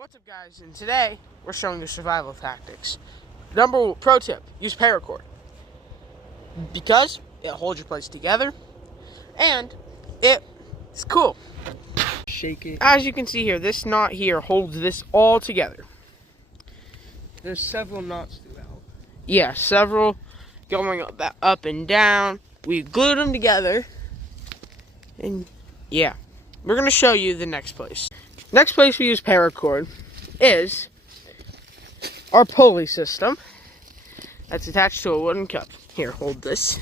What's up, guys? And today we're showing you survival tactics. Pro tip: use paracord because it holds your plates together and it's cool. Shake it. As you can see here, this knot here holds this all together. There's several knots throughout. Yeah, several going up and down. We glued them together, and yeah, we're gonna show you the next place. Next place we use paracord is our pulley system that's attached to a wooden cup. Here, hold this.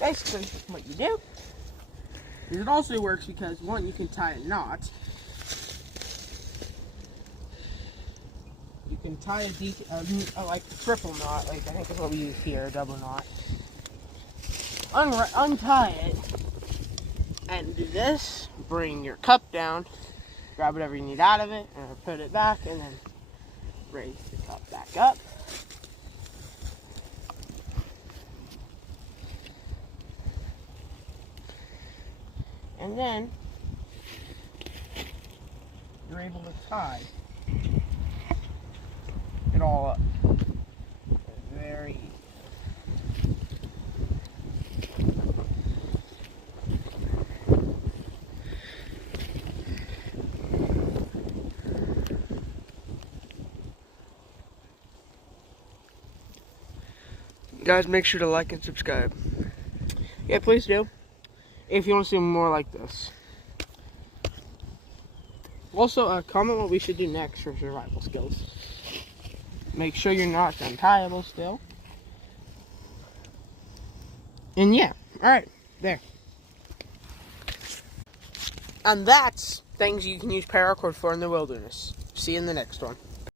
Basically, what you do is it also works because, one, you can tie a knot. You can tie like a triple knot, like I think is what we use here, a double knot. Untie it, and do this. Bring your cup down, grab whatever you need out of it, and put it back, and then raise the cup back up. And then you're able to tie it all up. Very easy. Guys, make sure to like and subscribe. Yeah, please do. If you want to see more like this. Also, comment what we should do next for survival skills. Make sure your knot's untieable still. And yeah, alright, there. And that's things you can use paracord for in the wilderness. See you in the next one.